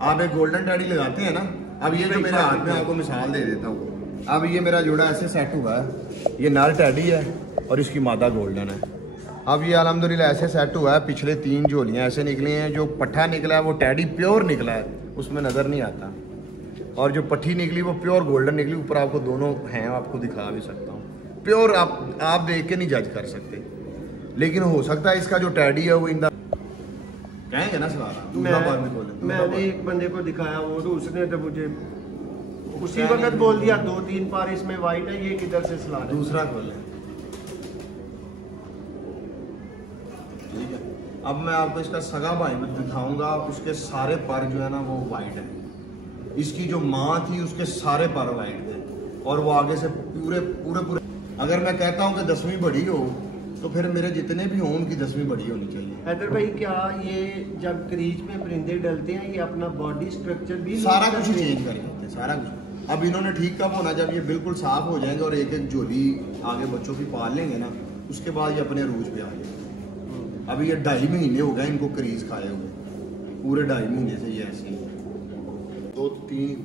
आप एक golden teddy लगाते हैं ना, अब ये जो मेरे हाथ में, आपको मिसाल दे देता हूँ। अब ये मेरा जोड़ा ऐसे सेट हुआ है, ये नर टैडी है और इसकी मादा गोल्डन है। अब ये अल्हम्दुलिल्लाह ऐसे सेट हुआ है, पिछले 3 झोलियाँ ऐसे निकली हैं। जो पट्ठा निकला है वो टैडी प्योर निकला है, उसमें नज़र नहीं आता, और जो पट्टी निकली वो प्योर गोल्डन निकली। ऊपर आपको दोनों हैं, आपको दिखा भी सकता हूँ, प्योर आप देख के नहीं जज कर सकते। लेकिन हो सकता है इसका जो टैडी है वो इंदा कहेंगे ना सवाल। मैंने एक बंदे को दिखाया, वो तो उसने तो मुझे उसी वक्त बोल दिया 2-3 पार इसमें वाइट है, ये किधर से सला है। दूसरा खोले, ठीक है। अब मैं आपको इसका सगा भाई में दिखाऊंगा, उसके सारे पर जो है ना वो वाइट है। इसकी जो माँ थी उसके सारे पर वाइट थे, और वो आगे से पूरे पूरे पूरे। अगर मैं कहता हूँ कि 10वीं बड़ी हो, तो फिर मेरे जितने भी हों उनकी 10वीं बड़ी होनी चाहिए। हैदर भाई, क्या ये जब क्रीज में परिंदे डलते हैं, ये अपना बॉडी स्ट्रक्चर भी सारा कुछ चेंज कर लेते हैं, सारा कुछ। अब इन्होंने ठीक कब होना, जब ये बिल्कुल साफ हो जाएंगे और एक एक झोली आगे बच्चों की पाल लेंगे ना, उसके बाद ये अपने रूज पे आ जाएंगे। अभी ये 2.5 महीने हो गए इनको क्रीज खाए हुए, पूरे 2.5 महीने से ये ऐसे ही 2-3।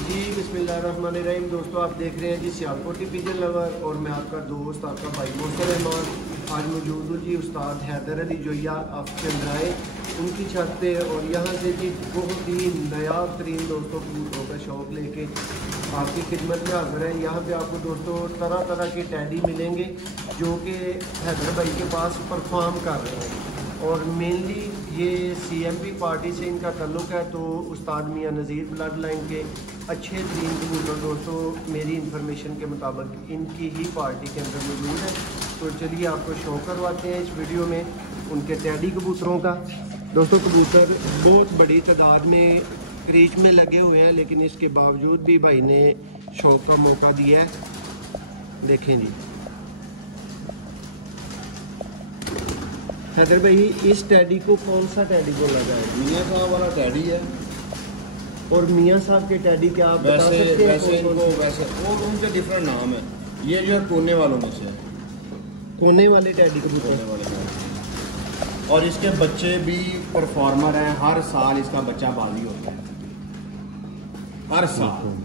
जी बिस्मिल्लाहिर्रहमानिर्रहीम। दोस्तों, आप देख रहे हैं जी सियालकोटी पिजन लवर, और मैं आपका दोस्त, आपका भाई मोहसिन रहमान। आज मौजूद हूँ जी उस्ताद हैदर अली जोया ऑफ चंद्राए, उनकी छत पे। और यहाँ से जी बहुत ही नायाब तरीन दोस्तों कबूतरों का शौक़ लेके आपकी खिदमत में हाजिर है। यहाँ पे आपको दोस्तों तरह तरह के टैडी मिलेंगे जो कि हैदर भाई के पास परफॉर्म कर रहे हैं, और मेनली ये CMP पार्टी से इनका ताल्लुक़ है। तो उस्ताद मियाँ नज़ीर ब्लड लाइन के अच्छे तरीन कबूतर दोस्तों मेरी इंफॉर्मेशन के मुताबिक इनकी ही पार्टी के अंदर मौजूद है। तो चलिए आपको शो करवाते हैं इस वीडियो में उनके टैडी कबूतरों का। दोस्तों, कबूतर बहुत बड़ी तादाद में क्रीज में लगे हुए हैं, लेकिन इसके बावजूद भी भाई ने शौक का मौका दिया है। देखें जी हैदर भाई, इस टैडी को कौन सा टैडी बोला जाए? मियाँ साहब वाला टैडी है। और मियाँ साहब के टैडी क्या आप बता सकते हैं? वैसे वो उनके डिफरेंट नाम है। ये जो है कोने वालों में से है, कोने वाले टैडी कबूतर वाले। और इसके बच्चे भी परफॉर्मर हैं, हर साल इसका बच्चा बाजी होता है, हर साल।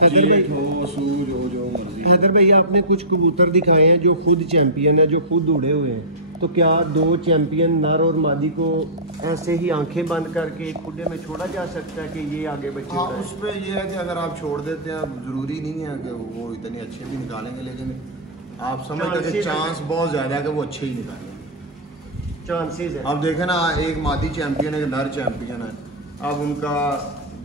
हैदर भाई, हैदर भाई, आपने कुछ कबूतर दिखाए हैं जो खुद चैंपियन है, जो खुद उड़े हुए हैं। तो क्या 2 चैंपियन नर और मादी को ऐसे ही आंखें बंद करके खुडे में छोड़ा जा सकता है कि ये आगे बच्चे? हाँ, उस पर यह है कि अगर आप छोड़ देते हैं, ज़रूरी नहीं है कि वो इतने अच्छे भी निकालेंगे, लेकिन आप समझते हैं चांस बहुत ज़्यादा है कि वो अच्छे ही निकालेंगे, चांसेस है। अब देखें ना, एक मादी चैंपियन है, एक नर चैंपियन है। अब उनका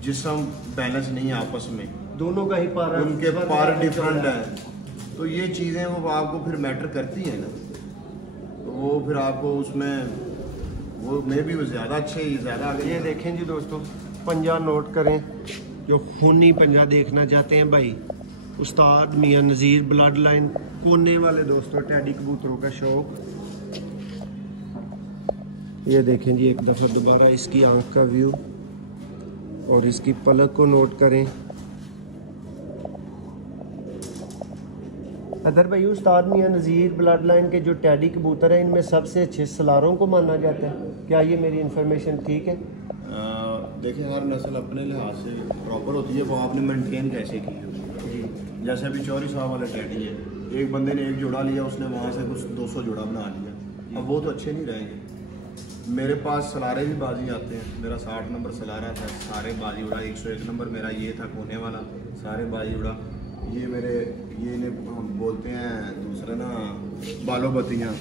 जिस्म बैलेंस नहीं है आपस में, दोनों का ही पार, उनके पार डिफरेंट है। तो ये चीज़ें वो आपको फिर मैटर करती हैं ना, तो वो फिर आपको उसमें वो में भी वो ज़्यादा अच्छे, ज़्यादा आगे। ये देखें जी दोस्तों, पंजा नोट करें, जो खूनी पंजा देखना चाहते हैं भाई, उस्ताद मियाँ नज़ीर ब्लड लाइन, कोने वाले दोस्तों टैडी कबूतरों का शौक। ये देखें जी एक दफ़ा दोबारा इसकी आंख का व्यू, और इसकी पलक को नोट करें। अदर भाई, उस्ताद मियाँ नज़ीर ब्लड लाइन के जो टैडी कबूतर हैं, इनमें सबसे अच्छे सलारों को माना जाता है। क्या ये मेरी इन्फॉर्मेशन ठीक है? देखिए, हर नस्ल अपने लिहाज से प्रॉपर होती है, वो आपने मेंटेन कैसे की होगी जी। जैसे अभी चौरी साहब वाला टैडी है, एक बंदे ने एक जोड़ा लिया, उसने वहाँ से कुछ 200 जोड़ा बना लिया। अब वो तो अच्छे नहीं रहेंगे। मेरे पास सलारे भी बाजी आते हैं, मेरा 60 नंबर सलारा था, सारे बाजी उड़ा। 101 नंबर मेरा ये था कोने वाला, सारे बाजी उड़ा। ये मेरे ये ने हम बोलते हैं दूसरा ना बालो बत्तियाँ।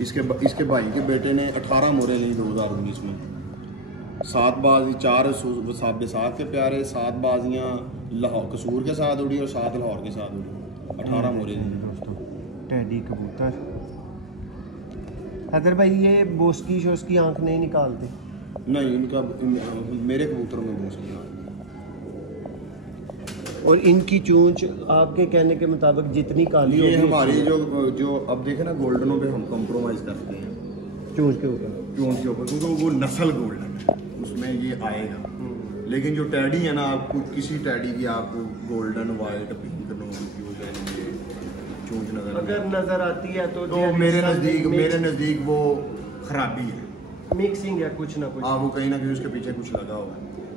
इसके भाई के बेटे ने 18 मोरे ली 2019 में। 7 बाजी, 4 बेसाख के प्यारे, 7 बाजियाँ लाहौर कसूर के साथ उड़ी और 7 लाहौर के साथ उड़ी। 18 मोरे ली दोस्तों टैडी कबूतर। हैदर भाई, ये बोस्की शोस्की आंख नहीं निकालते? नहीं, मेरे कबूतरों में बोस्की आंख। और इनकी चूंच आपके कहने के मुताबिक जितनी काली होगी, हमारी जो अब देखे ना, गोल्डनों पे हम कॉम्प्रोमाइज़ करते हैं चूंच के ऊपर, क्योंकि वो नस्ल गोल्डन है, उसमें ये आएगा। लेकिन जो टैडी है ना, आपको किसी टैडी की आपको गोल्डन, वाइट, पिंक, चूंच अगर नजर आती है तो मेरे नज़दीक वो खराबी है। मिक्सिंग है कुछ ना कुछ। हाँ, वो कहीं ना कहीं उसके पीछे कुछ लगा होगा।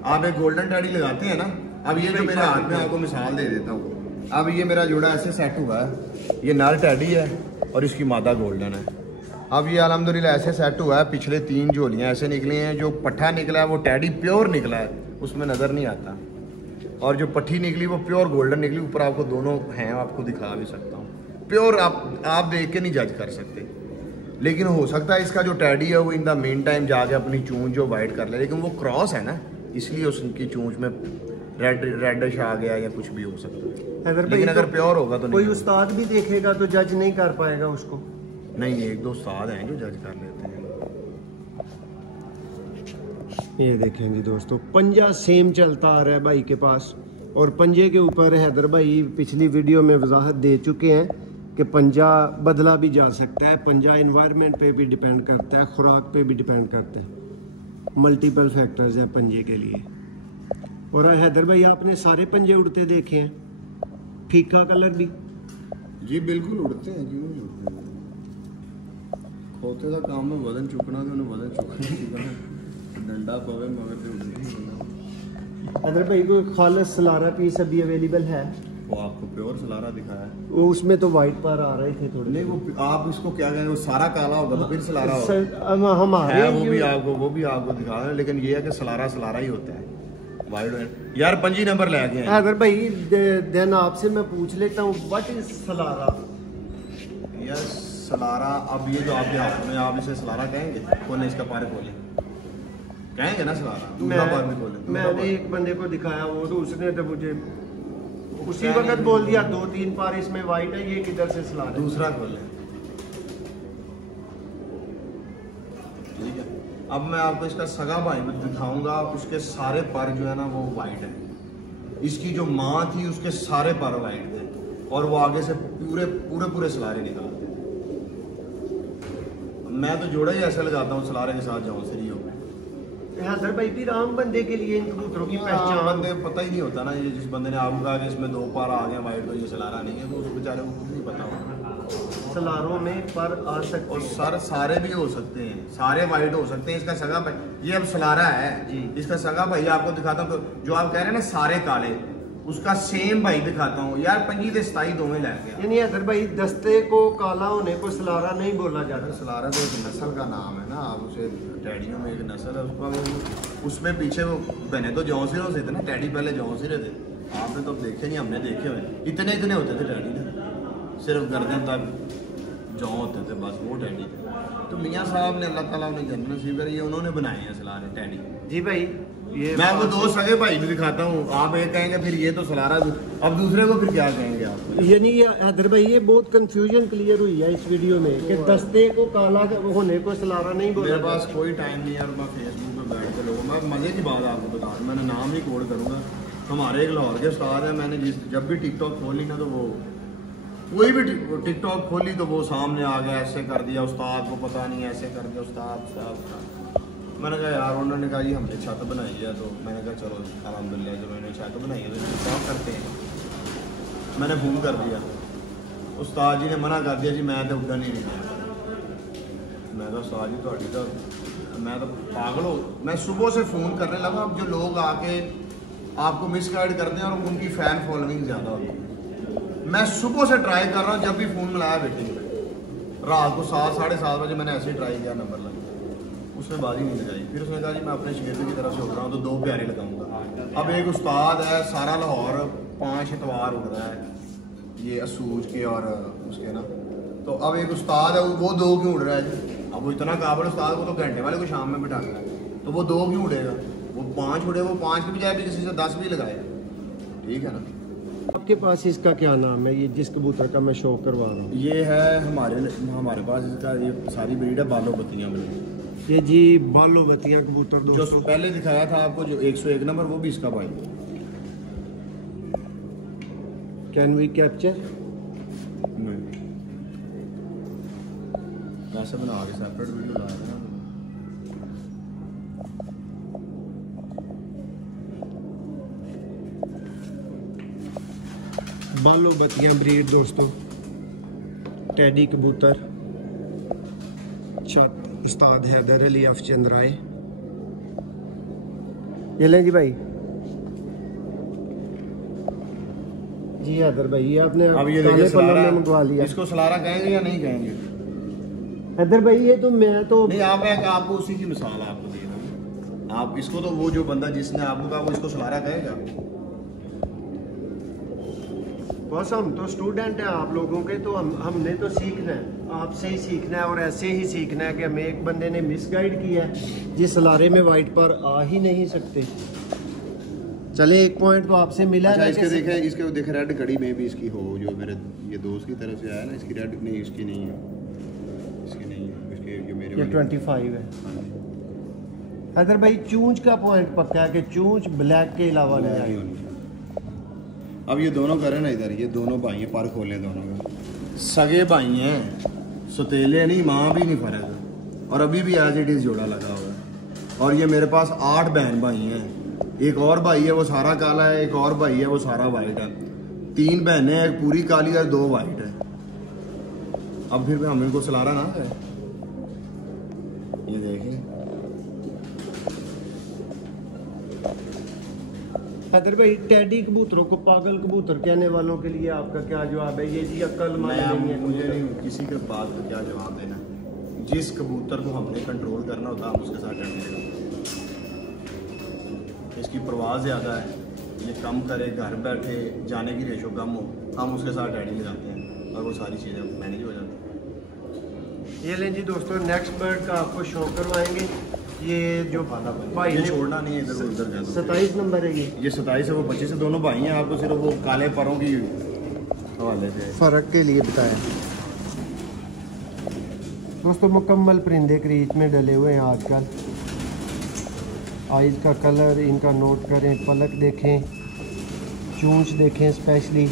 आप एक गोल्डन टैडी लगाते हैं ना, अब ये जो मेरे हाथ में, आपको मिसाल दे देता हूँ। अब ये मेरा जोड़ा ऐसे सेट हुआ है, ये नर टैडी है और इसकी मादा गोल्डन है। अब ये अल्हम्दुलिल्लाह ऐसे सेट हुआ है, पिछले 3 झोलियाँ ऐसे निकली हैं। जो पट्ठा निकला है वो टैडी प्योर निकला है, उसमें नज़र नहीं आता, और जो पट्टी निकली वो प्योर गोल्डन निकली। ऊपर आपको दोनों हैं, आपको दिखा भी सकता हूँ। प्योर आप देख के नहीं जज कर सकते, लेकिन हो सकता है इसका जो टैडी है वो इन द मेन टाइम जाके अपनी चूंच जो वाइट कर ले, लेकिन वो क्रॉस है ना, इसलिए उसकी चूंच में रेडिश आ गया या कुछ भी हो सकता है। लेकिन अगर प्योर होगा तो कोई उस्ताद भी देखेगा तो जज नहीं कर पाएगा उसको। नहीं, 1-2 उस्ताद हैं जो जज कर लेते हैं। ये देखें जी दोस्तों, पंजा सेम चलता आ रहा है भाई के पास, और पंजे के ऊपर हैदर भाई पिछली वीडियो में वजाहत दे चुके हैं कि पंजा बदला भी जा सकता है। पंजा एनवायरनमेंट पे भी डिपेंड करता है, खुराक पे भी डिपेंड करता है, मल्टीपल फैक्टर्स हैं पंजे के लिए। और हैदर भाई आपने सारे पंजे उड़ते देखे हैं, फीका कलर भी? जी बिल्कुल उड़ते हैं, क्यों नहीं उड़ते हैं। खोते का काम में वजन चुकना, तो उन्हें वजन चुकना डंडा पवे मगर तो उड़ते। हैदर भाई कोई खालिस सलारा पीस अभी अवेलेबल है? वो आपको प्योर सलारा दिखाया है, वो उसमें तो वाइट पर आ रहे थे थोड़े। नहीं, वो आप इसको क्या कहेंगे, वो सारा काला होगा तो फिर सलारा होगा। हमारे है, वो भी आपको दिखा रहे हैं, लेकिन ये है कि सलारा ही होता है। वाइट यार 25 नंबर ले गए। अगर भाई देन आपसे मैं पूछ लेता हूँ, व्हाट इज सलारा? यार सलारा, अब ये जो आपके हाथ में, आप इसे सलारा कहेंगे? खोले इसका पारे खोले, कहेंगे ना सलारा। दूसरा पार भी खोले। मैंने एक बंदे को दिखाया, वो तो उसने तो मुझे उसी वक्त बोल दिया 2-3 पार इसमें वाइट है, ये किधर से सलारा? दूसरा खोले, ठीक है। अब मैं आपको इसका सगा भाई में दिखाऊंगा, उसके सारे पर जो है ना वो वाइट है। इसकी जो माँ थी उसके सारे पर वाइट थे, और वो आगे से पूरे सलारे निकालते थे। मैं तो जोड़ा ही ऐसा लगाता हूँ सलारे के साथ, जाऊँ सही हो। हैदर भाई फिर आम बंदे के लिए इन कबूतरों की पहचान, बंदे पता ही नहीं होता ना। ये जिस बंदे ने आपको कहा कि इसमें 2 पार आ गए वाइट, तो ये सलारा नहीं है, तो उस बेचारे को कुछ नहीं पता होगा। सलारों में पर आ सकते और सर सारे भी हो सकते हैं, सारे वाइट हो सकते हैं। इसका सगा भाई, ये अब सलारा है जी, इसका सगा भाई आपको दिखाता हूँ। जो आप कह रहे हैं ना सारे काले, उसका सेम भाई दिखाता हूँ यार। 25 से 27 दोवें लेके, यानी अगर भाई दस्ते को काला होने को सलारा नहीं बोला जाता। सलारा तो एक नस्ल का नाम है ना, आप उसे टैडियों में एक नस्ल है उसका, वो उसमें पीछे वो बने तो जौसिरों से थे ना, टैडी पहले जौसिरे थे। आपने तो देखे नहीं, हमने देखे हुए। इतने होते थे टैडी ना, सिर्फ गर्दन तक जौ होते थे, बस वो टैडी थे। तो मियाँ साहब ने, अल्लाह ताला ने जन्नत नसीब करी, उन्होंने बनाए हैं सलारे टैडी। जी भाई, ये मैं आपको 2 सगे भाई भी दिखाता हूँ। आप एक कहेंगे फिर ये तो सलारा, अब दूसरे को फिर क्या कहेंगे आप? यानी हैदर भाई ये बहुत कंफ्यूजन क्लियर हुई है इस वीडियो में कि दस्ते को काला होने को सलारा नहीं बोला। मेरे पास कोई टाइम नहीं यार, मैं फेसबुक पे बैठ के लोगों, मैं मज़े की बात आपको बता रहा हूँ। मैंने नाम ही कोड करूँगा। हमारे एक लाहौर के उस्ताद हैं, मैंने जब भी टिकटॉक खोली ना, तो वो कोई भी टिकटॉक खोली तो वो सामने आ गया, ऐसे कर दिया उस्ताद को पता नहीं, ऐसे कर दिया उस्ताद। मैंने कहा यार, उन्होंने कहा जी हमने छत बनाई है, तो मैंने कहा चलो अल्हम्दुलिल्लाह जो मैंने छत बनाई है तो टिकटॉक करते हैं। मैंने फोन कर दिया, उस्ताद जी ने मना कर दिया जी, मैं तो उड़न ही नहीं गया। मैं तो उस्ताद जी थोड़ी तो, मैं तो पागल हो, मैं सुबह से फ़ोन करने लगा। अब जो लोग आके आपको मिसगाइड करते हैं और उनकी फ़ैन फॉलोइंग ज़्यादा होती है। मैं सुबह से ट्राई कर रहा हूँ, जब भी फ़ोन मिलाया बेटे, रात को 7-7:30 बजे मैंने ऐसे ही ट्राई किया, नंबर लगा, उसने बाजी नहीं लगाई। फिर उसने कहा जी मैं अपने शेर की तरफ से उड़ रहा हूँ, तो 2 प्यारे लगाऊंगा। अब एक उस्ताद है, सारा लाहौर 5 इतवार उड़ रहा है, ये असूज के और उसके ना, तो अब एक उस्ताद है, वो 2 क्यों उड़ रहा है जी? अब वो इतना काबिल उस्ताद, वो तो घंटे वाले को शाम में बिठाना है, तो वो 2 क्यों उड़ेगा? वो 5 उड़े, वो 5 की बजाय भी किसी से 10 भी लगाए, ठीक है ना। आपके पास इसका क्या नाम है, ये जिस कबूतर का मैं शो करवा रहा हूँ? ये है हमारे पास इसका, ये सारी ब्रीड है बालो बत्तियाँ ब्रीड। ये जी बालो बत्तियाँ कबूतर जो दोस्तों, पहले दिखाया था आपको, जो 101 नंबर, वो भी इसका भाई। Can we capture? वैसे बना के सेपरेट वीडियो ला रहे हैं। बालो बत्तियाँ ब्रीड दोस्तों, टैडी कबूतर, छत उस्ताद हैदर अली अफचंद्राए। ये लें जी भाई। जी हैदर भाई, ये आपने अब ये देखिए सलारा मंगवा लिया। इसको सलारा कहेंगे या नहीं कहेंगे? हैदर भाई ये तो मैं तो नहीं, आपको उसी की मिसाल आपको दे रहा हूँ। आप इसको तो वो जो बंदा जिसने आपको कहा वो इसको सलारा कहेगा? बस हम तो स्टूडेंट हैं आप लोगों के, तो हमने तो सीखना है, आपसे ही सीखना है और ऐसे ही सीखना है कि हमें एक बंदे ने मिसगाइड किया है जिस सलारे में वाइट पर आ ही नहीं सकते। चले एक पॉइंट तो आपसे मिला है। इसके देखे रेड घड़ी में भी इसकी हो, जो मेरे ये दोस्त की तरफ से आया ना, इसकी रेड नहीं, इसकी नहीं है, इसकी नहीं है, इसके जो मेरे ये 25 है। हैदर भाई चूंच का पॉइंट पक्का है कि चूंच ब्लैक के अलावा नहीं आएगी। अब ये दोनों करें ना इधर, ये दोनों भाई हैं, पर खोलें दोनों का, सगे भाई हैं, सतीले नहीं, माँ भी नहीं फर्क, और अभी भी एज इट इज जोड़ा लगा हुआ है। और ये मेरे पास 8 बहन भाई हैं, एक और भाई है वो सारा काला है, एक और भाई है वो सारा वाइट है, 3 बहनें हैं, एक पूरी काली और 2 वाइट है। अब फिर हम इनको सलारा ना है। ये देखिए हैदर भाई, टैडी कबूतरों को पागल कबूतर कहने वालों के लिए आपका क्या जवाब है? ये जी अक्ल नहीं है, मुझे नहीं किसी के बात का क्या जवाब देना। जिस कबूतर को हमने कंट्रोल करना होता है हम उसके साथ करने। इसकी परवाह ज़्यादा है, ये कम करे, घर बैठे जाने की रेशो कम हो, हम उसके साथ टैडी लगाते हैं और वो सारी चीज़ें मैनेज हो जाती हैं। ये लें जी दोस्तों, नेक्स्ट बर्ड का आपको शो करवाएंगे। ये जो भाई ये छोड़ना नहीं है, इधर उधर जाना। 27 नंबर है ये 27 है, वो 25 है, दोनों भाई हैं। आपको सिर्फ वो काले परों की हवाले से फ़र्क के लिए बताया दोस्तों। मुकम्मल परिंदे क्रीच में डले हुए हैं आजकल। आइज़ का कलर इनका नोट करें, पलक देखें, चूंच देखें स्पेशली।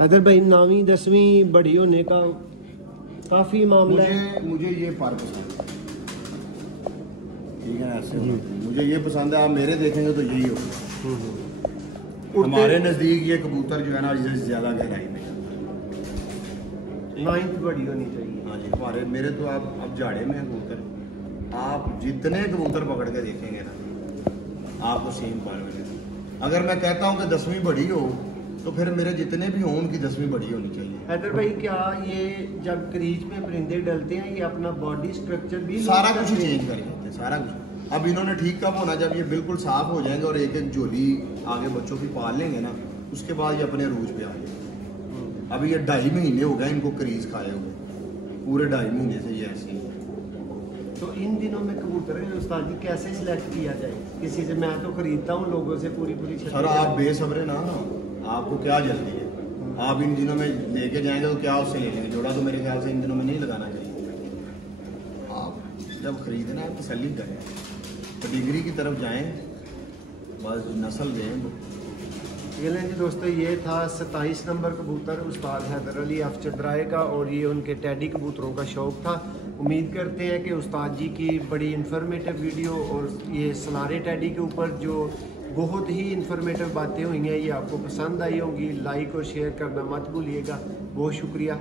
हैदर भाई 9वीं 10वीं बड़ी होने का काफ़ी मामला है। मुझे ये पार पसंद है, ठीक है, ऐसे मुझे ये पसंद है। आप मेरे देखेंगे तो यही होगा। हमारे नज़दीक ये कबूतर जो है ना ज़्यादा गहराई में 9th बड़ी होनी चाहिए। हाँ जी, हमारे मेरे तो आप अब जाड़े में है कबूतर, आप जितने कबूतर पकड़ के देखेंगे ना आपको सेम पार मिलेगा। अगर मैं कहता हूँ कि 10वीं बड़ी हो तो फिर मेरे जितने भी हों उनकी 10वीं बड़ी होनी चाहिए। हैदर भाई, क्या ये जब क्रीज में परिंदे डलते हैं ये अपना बॉडी स्ट्रक्चर भी सारा कुछ चेंज कर देते हैं, सारा कुछ। अब इन्होंने ठीक कब होना, जब ये बिल्कुल साफ हो जाएंगे और एक एक झोली आगे बच्चों की पाल लेंगे ना, उसके बाद ये अपने रूज पे आ जाएंगे। अभी ये 2.5 महीने हो गए इनको क्रीज खाए हुए, पूरे 2.5 महीने से ये ऐसे ही। तो इन दिनों में कबूतर उस्ताद जी कैसे सिलेक्ट किया जाए? किसी से मैं तो खरीदता हूँ लोगों से पूरी सर, आप बेसब्रे ना, आपको क्या जल्दी है? आप इन दिनों में लेके जाएंगे तो क्या उससे ले लेंगे? जोड़ा तो मेरे ख्याल से इन दिनों में नहीं लगाना चाहिए। आप जब खरीदना है तसल्ली करें, डिग्री की तरफ जाएं, बस नस्ल दें। ये लें जी दोस्तों, ये था 27 नंबर कबूतर उस्ताद हैदर अली अफचंद्राए का, और ये उनके टैडी कबूतरों का शौक़ था। उम्मीद करते हैं कि उस्ताद जी की बड़ी इन्फॉर्मेटिव वीडियो और ये सलारे टैडी के ऊपर जो बहुत ही इन्फॉर्मेटिव बातें हुई हैं ये आपको पसंद आई होंगी। लाइक और शेयर करना मत भूलिएगा। बहुत शुक्रिया।